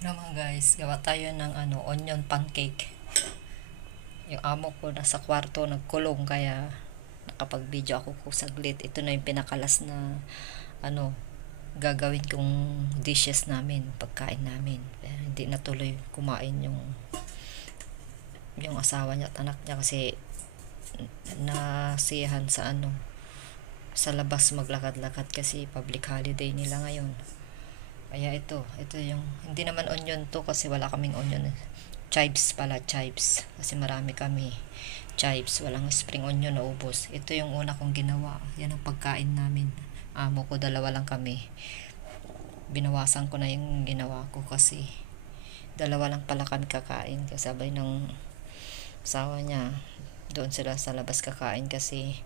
Ano mga guys, gawa tayo ng onion pancake. Yung amo ko nasa kwarto nagkulong kaya nakapag-video ako ko saglit. Ito na yung pinakalas na ano gagawin kong dishes namin, pagkain namin. Hindi natuloy kumain yung asawa niya at anak niya kasi nasiyahan sa sa labas maglakad-lakad kasi public holiday nila ngayon. Kaya ito yung, hindi naman onion to kasi wala kaming onion. Chives pala, chives. Kasi marami kami. Chives, walang spring onion na ubos. Ito yung una kong ginawa. Yan ang pagkain namin. Amo ko, dalawa lang kami. Binawasan ko na yung ginawa ko kasi dalawa lang pala kami kakain. Kasabay ng asawa niya. Doon sila sa labas kakain kasi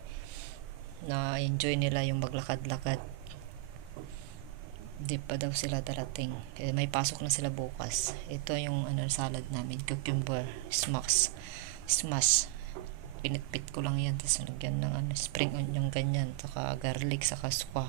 na-enjoy nila yung maglakad-lakad. Di pa daw sila darating kasi may pasok na sila bukas. Ito yung salad namin, cucumber smash. Pinitpit ko lang yan tapos lagyan ng spring onion ganyan, saka garlic, saka suka.